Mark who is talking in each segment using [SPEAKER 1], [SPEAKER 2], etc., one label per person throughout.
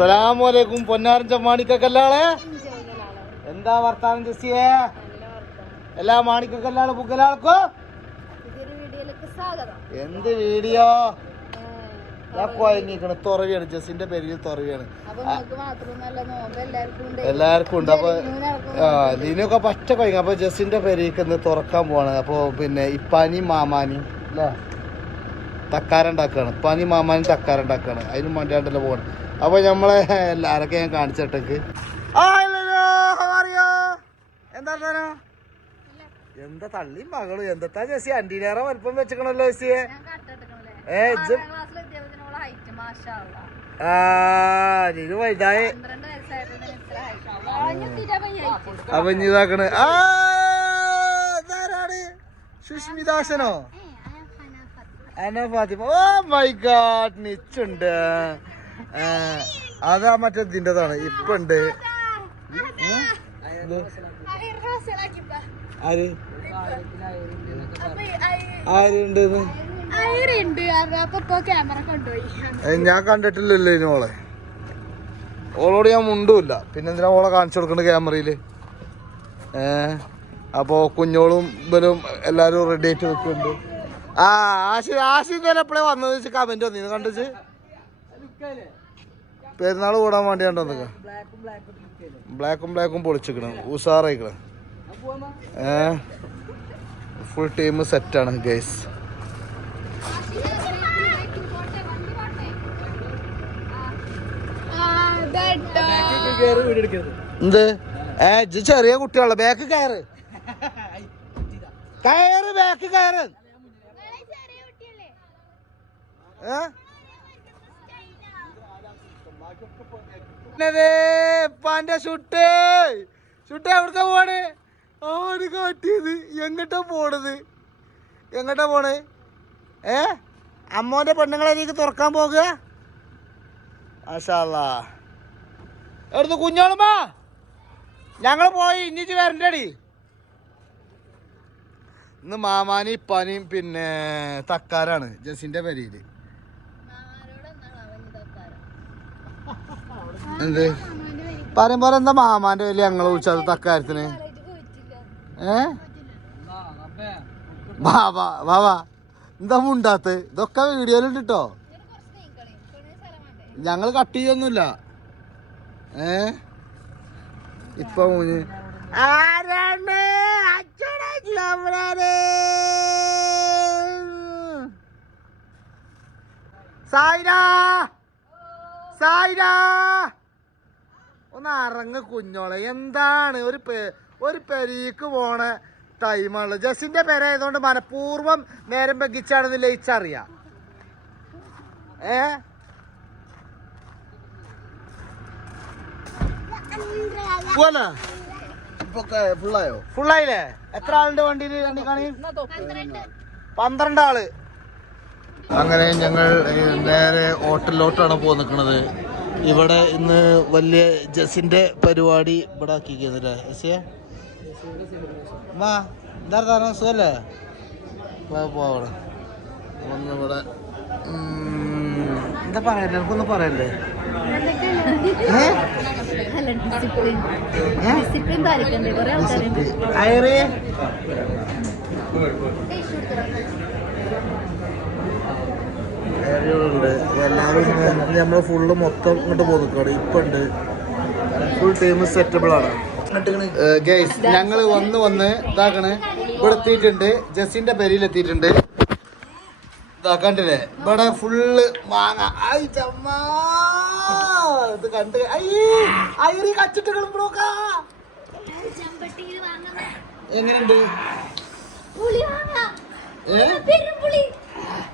[SPEAKER 1] അസ്സലാമലൈക്കും പൊന്നാരൻ ചമ്മാണിക്കല്ലാളെ എന്താ വർത്താനം ജസിയെ എല്ലാ മാണിക്കല്ലാൾ പുക്കലാൾക്കോ എന്ത് വീഡിയോ? ഞാൻ തുറവിയാണ്. ജസിന്റെ പേരിൽ തുറവിയാണ്.
[SPEAKER 2] എല്ലാവർക്കും ഉണ്ട്.
[SPEAKER 1] അപ്പൊ ലീനൊക്കെ പറ്റ കുഴങ്ങി അപ്പൊ ജസിന്റെ പേരിൽ ഇന്ന് തുറക്കാൻ പോവാണ്. അപ്പൊ പിന്നെ ഇപ്പാനി മാമാനി അല്ലേ? തക്കാരുണ്ടാക്കാണ് ഇപ്പാനി മാമാനി തക്കാരുണ്ടാക്കാണ് അതിനും വേണ്ടിയാണ്ടല്ലോ പോവാണ്. അപ്പൊ നമ്മളെ എല്ലാരൊക്കെ ഞാൻ കാണിച്ചിട്ടേക്ക് എന്താ? എന്താ തള്ളിയും മകളും എന്താ ജസി അന്റീനേറെ വലിപ്പം വെച്ചിക്കണല്ലോ
[SPEAKER 2] കട്ടെടുക്കണല്ലേ
[SPEAKER 1] ഏ. ആ. അപ്പൊ ഇതാക്കണ്. ആ സുഷ്മിദാസനോ
[SPEAKER 2] ഏ, I am Hana Fatima.
[SPEAKER 1] Hana Fatima oh my God നിച്ചുണ്ട്. അതാ മറ്റേ ഇതിന്റെതാണ്. ഇപ്പൊ ഉണ്ട്. ആര്? ആരുണ്ട്? ഞാൻ കണ്ടിട്ടില്ലല്ലോ ഇനി ഓളെ. ഓളോട് ഞാൻ മുണ്ടുമില്ല പിന്നെ എന്തിനാ ഓളെ കാണിച്ചു കൊടുക്കണ്ട ക്യാമറയിൽ? ഏ അപ്പോ കുഞ്ഞോളും ഇവരും എല്ലാരും റെഡി ആയിട്ട് വെക്കുന്നുണ്ട്. ആ ആശി ആശി ഇന്നലെ എപ്പോഴേ വന്നത്? വെച്ച് കമന്റ് വന്നിരുന്നു കണ്ടുച്ച് പെരുന്നാൾ കൂടാൻ വേണ്ടിയാണ്ട് വന്നേക്ക ബ്ലാക്കും ബ്ലാക്കും പൊളിച്ചിക്കണം. ഉഷാറായിക്കണം ഏ? ഫുൾ ടീം സെറ്റാണ് ഗൈസ് എന്ത്? ഏ ചെറിയ കുട്ടികളെ. ബാക്ക് കയറ്. കയറ് ബാക്ക് കയറ്. ഏ? പാന്റെ ഷുട്ട് ഷുട്ട് എവിടക്ക പോണ്? ആര് കാട്ടിയത്. എങ്ങട്ടാ പോണത്? എങ്ങട്ടാ പോണേ? ഏ? അമ്മോന്റെ പെണ്ണുങ്ങളെ തുറക്കാൻ പോകുക മാഷാല്ലാ എടുത്ത് കുഞ്ഞോളുമാ ഞങ്ങൾ പോയി ഇന്നിച്ച് വരണ്ടടി. ഇന്ന് മാമാനി ഇപ്പാനിയും പിന്നെ തക്കാരാണ് ജസിന്റെ പെരയിൽ എന്ത്? പോലെ എന്താ മാമാന്റെ വലിയ ഞങ്ങളെ വിളിച്ചത് തക്കാരത്തിന് ഏ? ബാബാ ബാബാ എന്താ മുണ്ടാത്ത്? ഇതൊക്കെ വീഡിയോയിലുണ്ട് കേട്ടോ ഞങ്ങൾ കട്ട് ചെയ്യൊന്നുമില്ല ഏ? ഇപ്പൊ മൂന്ന് സായിരാ! സായിരാ! ഒന്ന് അറങ്ങ് കുഞ്ഞോളെ. എന്താണ്? ഒരു പേ ഒരു പെരീക്ക് പോണ ടൈമാണ് ജസിന്റെ പേരായതുകൊണ്ട് മനഃപൂർവം നേരം വെക്കിച്ചാണെന്ന് ലയിച്ചറിയാം. ഏ? പോലെ ഫുള്ളായോ ഫുള്ളായില്ലേ എത്ര ആളുണ്ട് വണ്ടിയിൽ വണ്ടി കാണി പന്ത്രണ്ട് ആൾ അങ്ങനെ ഞങ്ങൾ നേരെ ഹോട്ടലിലോട്ടാണ് പോ നിൽക്കുന്നത് ഇവിടെ ഇന്ന് വലിയ ജസിന്റെ പരിപാടി ഇവിടെ ആക്കിയിരിക്കുന്നില്ലേ ജസിയെ? മാ എന്താ താരം സുഖല്ലേ? വാ, പോവാണ് എന്താ പറയല്ലേ? എനിക്കൊന്നും പറയല്ലേ? അയറേ ഉണ്ട് എല്ലാവരും നമ്മൾ ഫുള്ള് മൊത്തം ഇങ്ങോട്ട് പോകുന്നു ഇപ്പൊ ഉണ്ട് ഫുൾ ടീം സെറ്റബിൾ ആണ് ഗൈസ് ഞങ്ങൾ വന്ന് വന്ന് ഇതാക്കണ്. ഇവിടെ എത്തിയിട്ടുണ്ട്. ജസിന്റെ പെരിയിൽ എത്തിയിട്ടുണ്ട്. ഇതാ കണ്ടില്ലേ? ഇവിടെ ഫുള്ള് മാങ്ങ. ഐ ചമ്മാ! ഇത് കണ്ട് ഐറി കച്ചിട്ട് കളിപ്പോക്കാ എങ്ങനെയുണ്ട്? ഏ?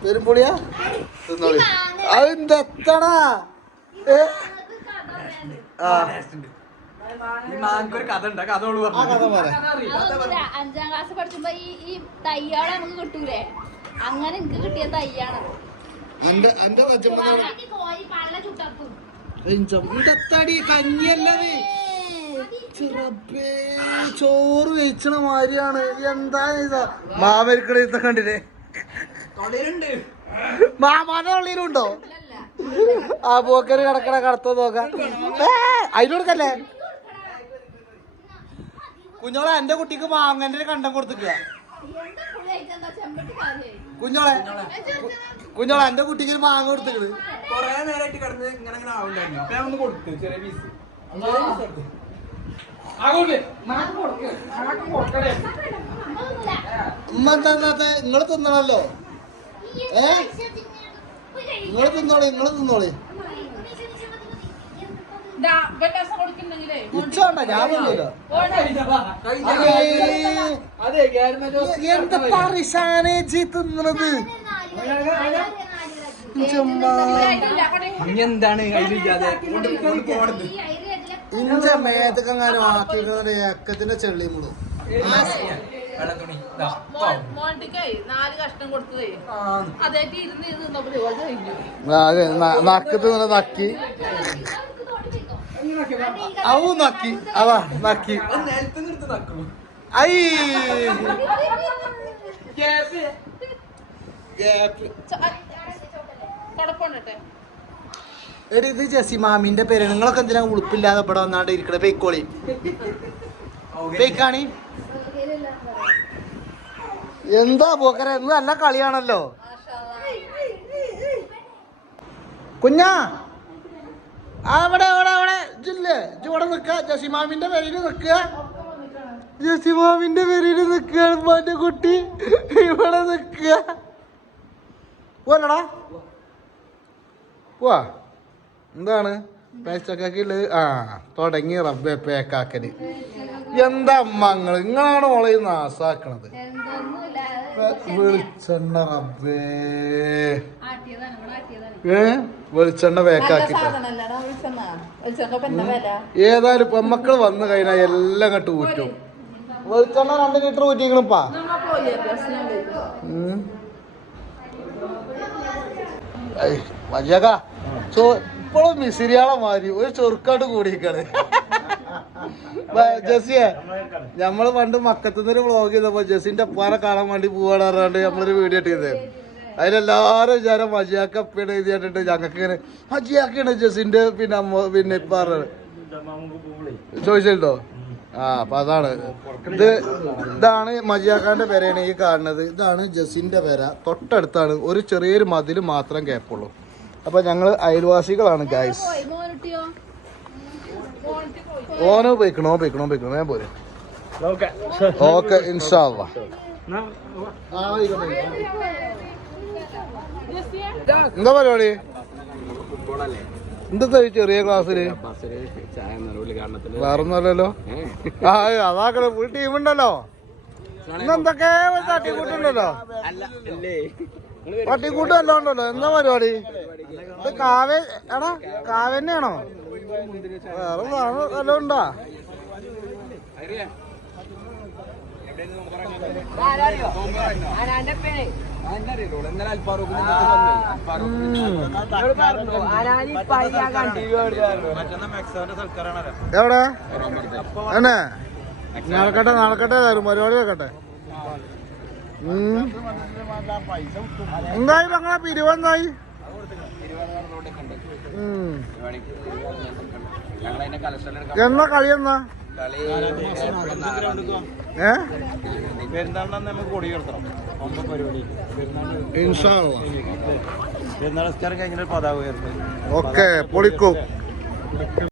[SPEAKER 1] പെരുമ്പുളിയാ തിന്നോളി. അതെന്താ ഏ? ആ.
[SPEAKER 2] അഞ്ചാം ക്ലാസ് പഠിച്ചുമ്പോ ഈ ഈ തയ്യാളെ നമുക്ക് കിട്ടൂലേ? അങ്ങനെ എനിക്ക് കിട്ടിയ തയ്യാണ്.
[SPEAKER 1] ചോറ് വെച്ചണ മാതിരിയാണ്. എന്താ ഇതാ? മാമരിക്കണ കണ്ടില്ലേ? മാമാന്റെ ഉള്ളിലുണ്ടോ ആ പോക്കര് കിടക്കണ കടത്തോ നോക്കാം. അതിനോടുക്കല്ലേ കുഞ്ഞോളെ എന്റെ കുട്ടിക്ക് മാങ്ങന്റെ കണ്ടം
[SPEAKER 2] കാര്യായി
[SPEAKER 1] കുഞ്ഞോളെ കുഞ്ഞോളെ എന്റെ കുട്ടിക്ക് മാങ്ങ കൊടുത്തിട്ട്
[SPEAKER 3] കൊറേ നേരമായിട്ട് കിടന്ന് ഇങ്ങനെ ഇങ്ങനെ ആവുണ്ടായിരുന്നു അപ്പൊ ഞാൻ ഒന്ന് കൊടുത്തു ചെറിയ പീസ്
[SPEAKER 1] ഉമ്മ എന്താ നിങ്ങൾ തിന്നണല്ലോ? ഏ? നിങ്ങൾ തിന്നോളി നിങ്ങൾ തിന്നോളി ഞാൻ എന്താ ജി തിന്നണത്?
[SPEAKER 3] എന്താണ് പോണത്.
[SPEAKER 1] ഇഞ്ച മേത്തക്കെങ്ങാനും ആക്കിക്കുന്നത് ഏക്കത്തിന്റെ ചെള്ളി മുളു
[SPEAKER 4] നാല് കഷ്ണം കൊടുത്തതേ. അതായിട്ട് ഇരുന്ന്
[SPEAKER 1] നക്കത്ത് നല്ല നക്കി. അവു നക്കി. അവാ നക്കി.
[SPEAKER 3] അത് നക്കും
[SPEAKER 1] ഐ. എടി ഇത് ജസിമാമിന്റെ പേര് നിങ്ങളൊക്കെ എന്തിനാ ഉളുപ്പില്ലാതെ ഇവിടെ വന്നാണ്ട് ഇരിക്കണേ? പെയ്ക്കോളി പേക്കാണി എന്താ പോക്കര ഇന്ന് നല്ല കളിയാണല്ലോ. കുഞ്ഞാ. അവിടെ അവിടെ അവിടെ. ജില്ലേ ഇവിടെ നിക്ക ജസിമാമിന്റെ പേരിൽ നിക്ക ജസിമാമിന്റെ പേരിൽ നിക്കാണ് മോന്റെ കുട്ടി. ഇവിടെ നിക്ക പോലടാ പോവാ. എന്താണ്? പേച്ചക്കാക്കിൽ ആ തുടങ്ങി റബ്ബെ പേക്കാക്കൽ. എന്താ അമ്മ നിങ്ങളാണ് നിന്ന് നാസാക്കണത്. വെളിച്ചെണ്ണ റബ്ബേ. ഏ? വെളിച്ചെണ്ണ പേക്കാക്കിട്ട് ഏതായാലും ഇപ്പൊ മക്കൾ വന്നു കഴിഞ്ഞാൽ എല്ലാം കട്ട് ഊറ്റും. വെളിച്ചെണ്ണ രണ്ട് ലിറ്റർ ഊറ്റിക്കണപ്പാ മതിയാക്കാ ചോ ഇപ്പോഴും മിസിരിയാളെ മാതിരി ഒരു ചെറുക്കാട്ട് കൂടിയിരിക്കാണ് ജസിയെ നമ്മൾ പണ്ട് മക്കത്തുനിന്ന് വ്ളോഗ് ചെയ്തപ്പോ ജസിന്റെ അപ്പാനെ കാണാൻ വേണ്ടി പോവാണ് നമ്മളൊരു വീഡിയോ ഇട്ടത് അതിലെല്ലാരും വിചാരം മജിയാക്ക അപ്പയുടെ എഴുതിയിട്ടുണ്ട് ഞങ്ങൾക്ക് ഇങ്ങനെ മജിയാക്കാണ് ജസിന്റെ പിന്നെ അമ്മ പിന്നെ പറഞ്ഞത്. ചോദിച്ചിട്ടുണ്ടോ? ആ അപ്പൊ അതാണ്. ഇത് ഇതാണ് മജിയാക്കാന്റെ പേരാണ് ഈ കാണുന്നത്. ഇതാണ് ജസിന്റെ പേര. തൊട്ടടുത്താണ് ഒരു ചെറിയൊരു മതിൽ മാത്രം കേപ്പുള്ളൂ അപ്പൊ ഞങ്ങൾ അയൽവാസികളാണ്
[SPEAKER 2] മോനുട്ടിയോ
[SPEAKER 1] ഓനോ പോയിക്കണോ പോയിക്കണോ പോയിക്കണോ. ഞാൻ പോരെ. ഓക്കെ. ഇൻഷാല്ല എന്താ പരിപാടി? എന്താ ചെറിയ ക്ലാസ്സിൽ? വേറൊന്നുമല്ലല്ലോ. ആ അതാക്കണ ഫുൾ ടീം ഉണ്ടല്ലോ. ഇന്നെന്തൊക്കെ തട്ടിക്കൂട്ടുണ്ടല്ലോ? തട്ടിക്കൂട്ട് എല്ലാം ഉണ്ടല്ലോ എന്താ പരിപാടി? ഇത് കാവ്യ എടാ കാവ്യ തന്നെയാണോ വേറെ വല്ലതും ഉണ്ടോ? എവിടെ? എന്നെ? നടക്കട്ടെ നടക്കട്ടെ തരും പരിപാടി വെക്കട്ടെ. എന്തായി മങ്ങളെ പിരിവെന്തായി ഉം. എന്നാ കളി എന്നാ? ഓക്കെ പൊളിക്കും.